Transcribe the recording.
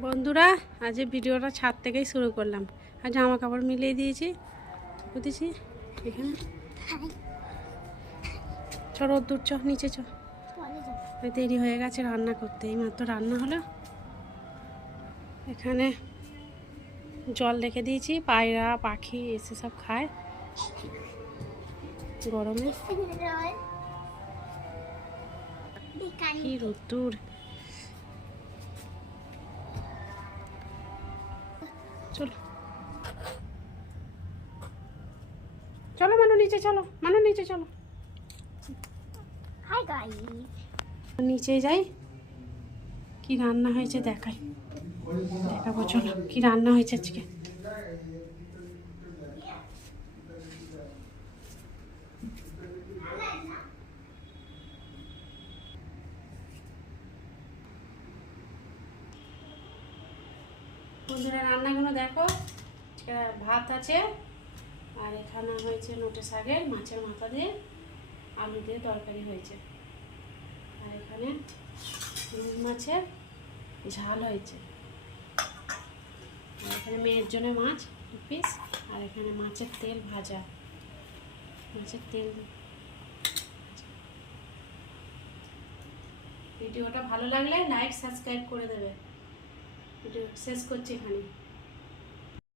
বন্ধুরা, আজ ভিডিওটা ছাদ থেকেই শুরু করলাম। আর জামা কাপড় মিলিয়ে দিয়েছি, বুঝেছি এখানে। চ রোদ্দুর, চ নিচে চ। দেরি হয়ে গেছে রান্না করতে, এই মাত্র রান্না হলো। এখানে জল রেখে দিয়েছি, পায়রা পাখি এসে সব খায় গরমে। কি রোদ্দুর! চলো চলো মানু নিচে চলো, মানু নিচে চলো। হাই গাইস, নিচে যাই, কি রান্না হয়েছে দেখাই, দেখাবো। চলো কি রান্না হয়েছে আজকে। বন্ধুরা রান্নাগুলো দেখো, আজকে ভাত আছে, আর এখানে হয়েছে নোটে শাকের মাছের মাথা দিয়ে আলু দিয়ে তরকারি হয়েছে, আর এখানে রুই মাছের ঝাল হয়েছে, আর এখানে মেয়ের জন্য মাছ 2 পিস, আর এখানে মাছের তেল ভাজা, মাছের তেল। ভিডিওটা ভালো লাগলে লাইক সাবস্ক্রাইব করে দেবে। ভিডিও শেষ করছি এখানে।